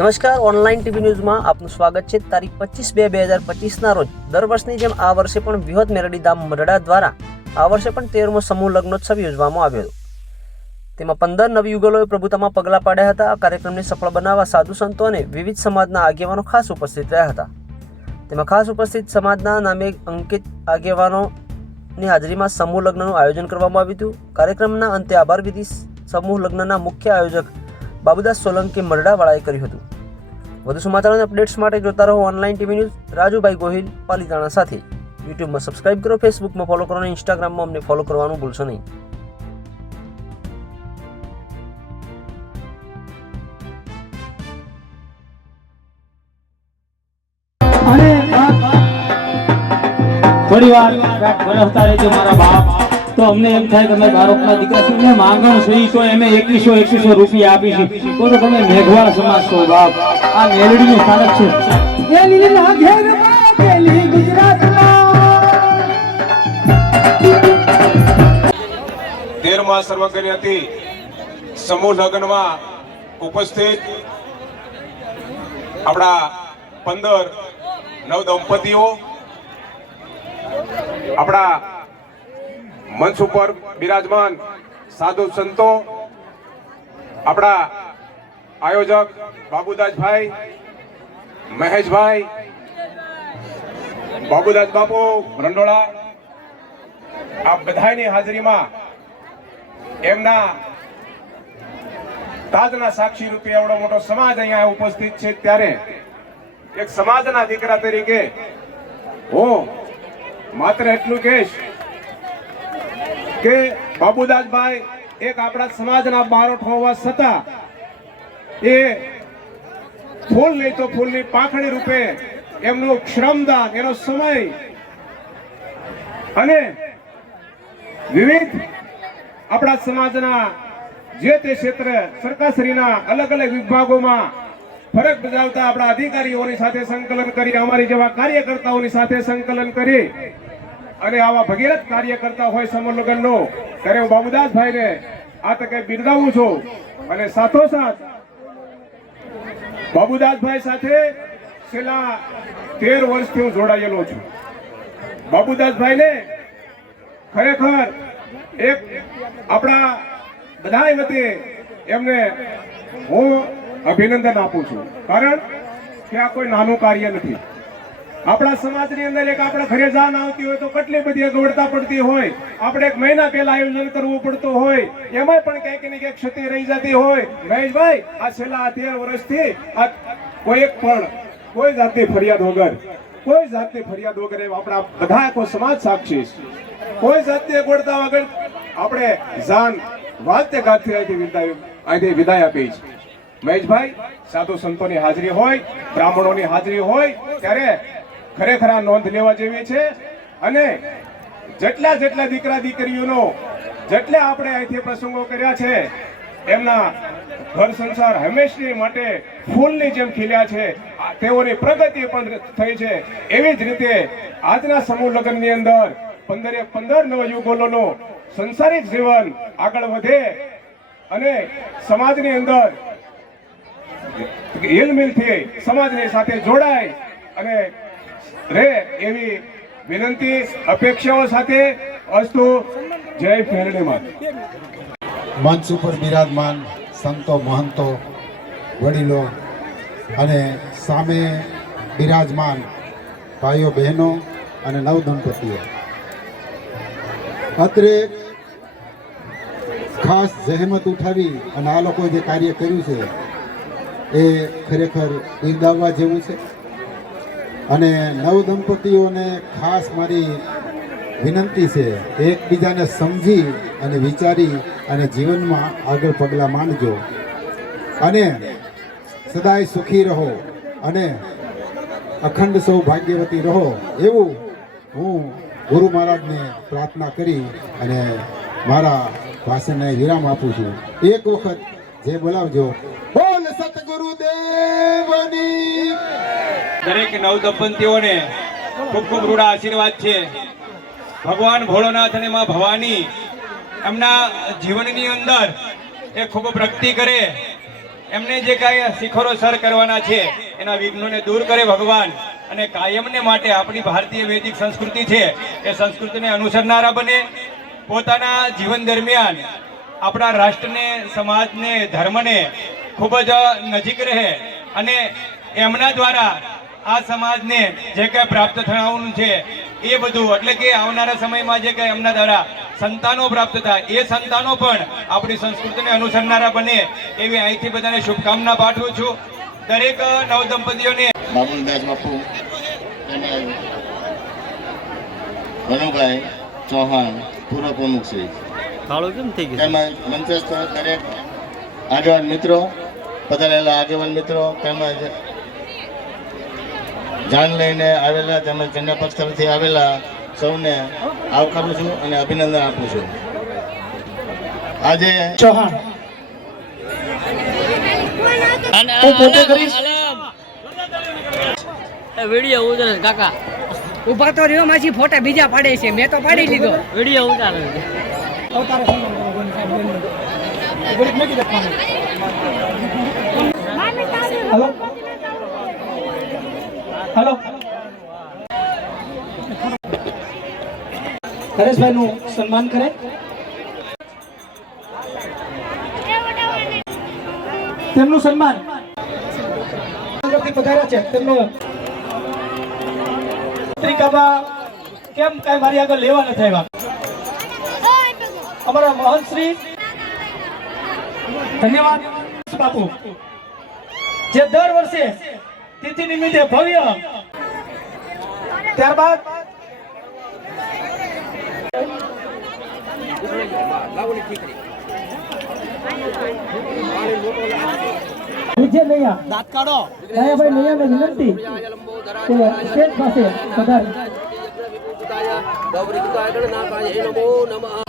નમસ્કાર, online TV ન્યૂઝમાં આપનું સ્વાગત છે. તારીખ પચીસ બે બે હજાર પચીસના રોજ. દર વર્ષની જેમ આ વર્ષે પણ વિહત મેરડી ધામ મરડા દ્વારા આ વર્ષે પણ તેરમો સમૂહ લગ્નોત્સવ યોજવામાં આવ્યો હતો. તેમાં પંદર નવયુગલોએ પ્રભુતામાં પગલાં પાડ્યા હતા. આ કાર્યક્રમને સફળ બનાવવા સાધુ સંતો અને વિવિધ સમાજના આગેવાનો ખાસ ઉપસ્થિત રહ્યા હતા. તેમાં ખાસ ઉપસ્થિત સમાજના નામે અંકિત આગેવાનોની હાજરીમાં સમૂહ લગ્નનું આયોજન કરવામાં આવ્યું હતું. કાર્યક્રમના અંતે આભાર વિધિ સમૂહ લગ્નના મુખ્ય આયોજક બાબુદાસ સોલંકી મરડાવાળાએ કર્યું હતું. વધુ સમાચાર અને અપડેટ્સ માટે જોતા રહો online TV news Rajubhai Gohil, Palitana સાથે. યુટ્યુબમાં સબસ્ક્રાઇબ કરો ફેસબુકમાં ફોલો કરો અને ઇન્સ્ટાગ્રામમાં અમને ફોલો કરવાનું ભૂલશો નહીં. થોડી વાર વરસતા રહેજો મારા બાપ. તો અમને એમ થાય કે અમે બારોટના દીકરા છીએ માંગણ સહી તો એમે એકવીસો એકવીસો રૂપિયા આપીશું તો તો તમે મેઘવાળ સમાજ છો બાપ. આ મેલડીનું સ્થાનક છે. તેરમાં સર્વગરી હતી. સમૂહ લગ્નમાં ઉપસ્થિત આપણા પંદર નવ દંપતીઓ આપણા મંચ ઉપર બિરાજમાન સાધુ સંતો, આપણા આયોજક બાબુદાસભાઈ, મહેશભાઈ, બાબુદાસ બાપુ, રંડોળા આ બધાની હાજરીમાં એમના તાજના સાક્ષી રૂપે એવડો મોટો સમાજ અહીંયા ઉપસ્થિત છે ત્યારે એક સમાજના દીકરા તરીકે હું માત્ર એટલું કહીશ કે બાબુદાસભાઈ, એક આપણા સમાજના બારોટ હોવા છતાં એ ફૂલ નહીં તો ફૂલની પાંખડી રૂપે એમનું શ્રમદાન, એનો સમય અને વિવિધ આપણા સમાજના જે તે ક્ષેત્ર સરકારશ્રીના અલગ અલગ વિભાગોમાં ફરજ બજાવતા આપણા અધિકારીઓની સાથે સંકલન કરી, અમારી જેવા કાર્યકર્તાઓની સાથે સંકલન કરી અને આવા ભગીરથ કાર્ય કરતા હોય સમૂહલગ્નનો ત્યારે હું બાબુદાસભાઈને આ તકે બિરદાવું છું અને સાથોસાથ બાબુદાસભાઈ સાથે છેલ્લા તેર વર્ષથી હું જોડાયેલો છું. બાબુદાસભાઈને ખરેખર એક આપણા બધા વતી એમને હું અભિનંદન આપું છું. કારણ કે આ કોઈ નાનું કાર્ય નથી. આપણા સમાજની અંદર એક આપણા ઘરે જાન આવતી હોય તો કેટલી બધી અગવડતા પડતી હોય. આપણે એક મહિના પહેલા આયોજન કરવું પડતું હોય. એમાં પણ ક્યાંક ને ક્યાંક ક્ષતિ રહી જતી હોય. મહેશભાઈ, આ છેલ્લા તેર વર્ષથી આ કોઈ પણ, કોઈ જાતની ફરિયાદ વગર, કોઈ જાતની ફરિયાદ વગર આપણા બધા આખો સમાજ સાક્ષી કોઈ જાતની અગવડતા વગર આપણે જાન વાતે ગાંઠી અહીંથી વિદાય અહીંથી વિદાય આપી છે. મહેશભાઈ, સાધુ સંતોની હાજરી હોય, બ્રાહ્મણોની હાજરી હોય, ત્યારે ખરેખર આ નોંધ લેવા જેવી છે અને જેટલા જેટલા દીકરા દીકરીઓનો જેટલા આપણે અહીંથી પ્રસંગો કર્યા છે, એમના ઘર સંસાર હંમેશની માટે ફૂલની જેમ ખીલ્યા છે તેઓની પ્રગતિ પણ થઈ છે. એવી જ રીતે આજના સમૂહ લગ્નની અંદર પંદરે પંદર નવ યુગોલોનું સંસારિક જીવન આગળ વધે અને સમાજની અંદર હિલમિલથી સમાજની સાથે જોડાય અને રે એવી વિનંતી, અપેક્ષાઓ સાથે અસ્તુ. જય ફેરણીમાં મંચ ઉપર બિરાજમાન, સંતો, મહંતો, વડીલો અને સામે બિરાજમાન ભાઈઓ, બહેનો અને નવદંપતીઓ અત્રે ખાસ જહેમત ઉઠાવી અને આ લોકોએ જે કાર્ય કર્યું છે, એ ખરેખર બિરદાવવા જેવું છે. અને નવ દંપતીઓને ખાસ મારી વિનંતી છે, એકબીજાને સમજી અને વિચારી અને જીવનમાં આગળ પગલાં માંડજો. અને સદાય સુખી રહો અને અખંડ સૌભાગ્યવતી રહો એવું હું ગુરુ મહારાજને પ્રાર્થના કરી અને મારા ભાષણને વિરામ આપું છું. એક વખત જે બોલાવજો. દરેક નવ દંપતીઓને ખૂબ ખૂબ રૂડા આશીર્વાદ છે. ભગવાન ભોળોનાથ અને માં ભવાની એમના જીવનની અંદર એ ખૂબ પ્રગતિ કરે. એમને જે કાંઈ શિખરો સર કરવાના છે, એના વિઘ્નોને દૂર કરે ભગવાન અને કાયમને માટે આપણી ભારતીય વૈદિક સંસ્કૃતિ છે, એ સંસ્કૃતિને અનુસરનારા બને. પોતાના જીવન દરમિયાન આપણા રાષ્ટ્રને, સમાજને, ધર્મને ખૂબ જ નજીક રહે અને એમના દ્વારા આ સમાજને જે કંઈ પ્રાપ્ત થવાનું છે એ બધું એટલે કે આવનારા સમયમાં જે કંઈ એમના દ્વારા સંતાનો પ્રાપ્ત થાય એ સંતાનો પણ આપણી સંસ્કૃતિને અનુસરનારા બને એવી અહીંથી બધાને શુભકામના પાઠવું છું. દરેક નવદંપતીઓને બાબુલદાસ બાપુ અને વનુભાઈ ચૌહાણ પૂર્વ પ્રમુખ શ્રી કાળો કેમ થઈ ગયો? મંચસ્થ દરેક આગેવાન મિત્રો પધારેલા આગેવાન મિત્રો તેમજ જાન લઈને આવેલા તેમજ કન્યા પક્ષ તરફથી આવેલા સૌને આવકારું છું અને અભિનંદન આપું છું. આજે ચૌહાણ. હું પોતે કરીશ? વીડિયો ઉતારે કાકા. ઊભા તો રહ્યો માછી ફોટા બીજા પાડે છે. મેં તો પાડી લીધો. વીડિયો ઉતારે સન્માન કરવાનું સાહેબ બંને. ઘડીક મૂકી દેવાનું. હલો. હરેશભાઈ નું સન્માન કરે. તેમનું સન્માન. પધાર્યા છે. તેમનું પત્રિકામાં કેમ કઈ મારી આગળ લેવા નથી આવ્યા? અમારા શ્રી, ધન્યવાદ. બાપુ. જે દર વર્ષે તિથિ નિમિત્તે ભવ્ય ત્યારબાદ વિજય નૈયા દાંત કાઢો નૈયાભાઈ નૈયાને વિનંતી કે સ્ટેજ પાસે પધારી નમો નમઃ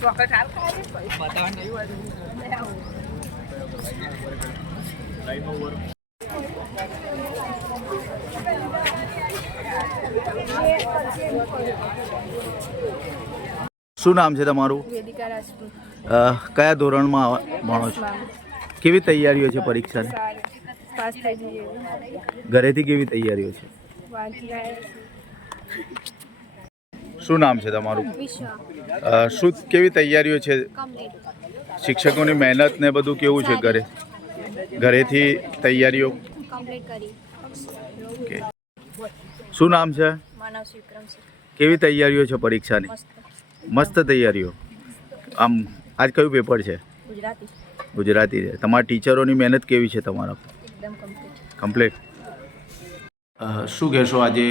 ચોકટ હાલ ખાલી બતાવવા નહીં હોય લાઈનમાં શું નામ છે તમારું? વેદિકા રાજપૂત. કયા ધોરણમાં ભણો છો? કેવી તૈયારીઓ છે પરીક્ષાની? ઘરેથી કેવી તૈયારીઓ છે? શું નામ છે તમારું? શું કેવી તૈયારીઓ છે? શિક્ષકોની મહેનત ને બધું કેવું છે ઘરે? ઘરેથી તૈયારીઓ? શું નામ છે? કેવી તૈયારીઓ છે પરીક્ષાની? મસ્ત તૈયારીઓ. આમ આજ કયું પેપર છે? ગુજરાતી. ગુજરાતી છે. તમારા ટીચરોની મહેનત કેવી છે તમારા? કમ્પ્લીટ કમ્પ્લીટ શું કહેશો આજે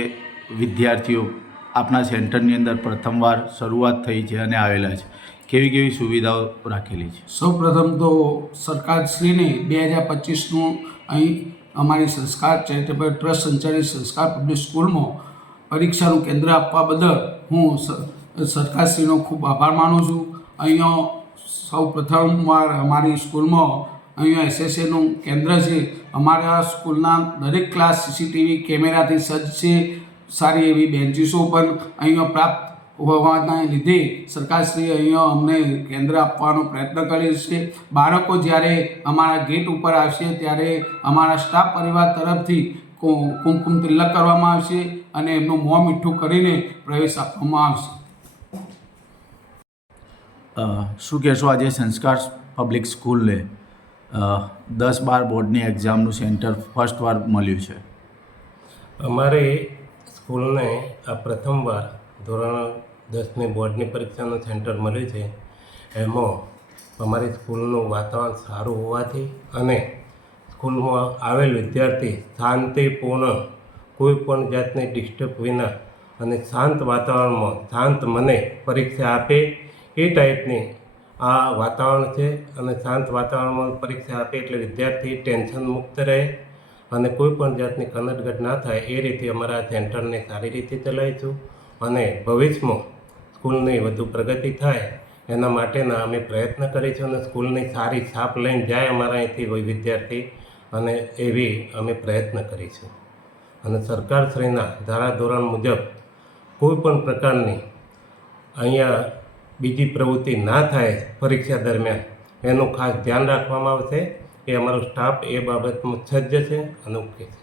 વિદ્યાર્થીઓ આપના સેન્ટરની અંદર પ્રથમવાર શરૂઆત થઈ છે અને આવેલા છે? કેવી કેવી સુવિધાઓ રાખેલી છે? સૌપ્રથમ તો સરકારશ્રીની બે હજાર પચીસનું અહીં અમારી સંસ્કાર ચેરિટેબલ ટ્રસ્ટ સંચાલિત સંસ્કાર પબ્લિક સ્કૂલમાં પરીક્ષાનું કેન્દ્ર આપવા બદલ હું સ- સરકારશ્રીનો ખૂબ આભાર માનું છું. અહીંયા સૌ પ્રથમવાર અમારી સ્કૂલમાં અહીંયા એસએસએનું કેન્દ્ર છે. અમારા સ્કૂલના દરેક ક્લાસ સીસીટીવી કેમેરાથી સજ્જ છે. સારી એવી બેન્ચીસો પણ અહીંયા પ્રાપ્ત હોવાના લીધે સરકારશ્રી અહીંયા અમને કેન્દ્ર આપવાનો પ્રયત્ન કરે છે. બાળકો જ્યારે અમારા ગેટ ઉપર આવશે ત્યારે અમારા સ્ટાફ પરિવાર તરફથી કુમકુમ તિલક કરવામાં આવશે અને એમનું મોં મીઠું કરીને પ્રવેશ આપવામાં આવશે. શું કહેશો આજે સંસ્કાર પબ્લિક સ્કૂલને દસ બાર બોર્ડની એક્ઝામનું સેન્ટર ફર્સ્ટ વાર મળ્યું છે. અમારે સ્કૂલને આ પ્રથમવાર ધોરણ દસની બોર્ડની પરીક્ષાનું સેન્ટર મળ્યું છે. એમાં અમારી સ્કૂલનું વાતાવરણ સારું હોવાથી અને સ્કૂલમાં આવેલ વિદ્યાર્થી શાંતિપૂર્ણ, કોઈ પણ જાતની ડિસ્ટર્બ વિના અને શાંત વાતાવરણમાં શાંત મને પરીક્ષા આપે એ ટાઈપની આ વાતાવરણ છે અને શાંત વાતાવરણમાં પરીક્ષા આપે એટલે વિદ્યાર્થી ટેન્શન મુક્ત રહે અને કોઈ પણ જાતની કનટગટ ના થાય એ રીતે અમારા સેન્ટરને સારી રીતે ચલાવીશું અને ભવિષ્યમાં સ્કૂલની વધુ પ્રગતિ થાય એના માટેના અમે પ્રયત્ન કરીશું અને સ્કૂલની સારી છાપ લઈને જાય અમારા અહીંથી વિદ્યાર્થી અને એવી અમે પ્રયત્ન કરીશું. અને સરકારશ્રીના ધારાધોરણ મુજબ કોઈ પણ પ્રકારની અહીંયા બીજી પ્રવૃત્તિ ના થાય પરીક્ષા દરમિયાન, એનું ખાસ ધ્યાન રાખવામાં આવશે એ અમારો સ્ટાફ એ બાબતમાં સજ્જ છે અને ઓકે છે.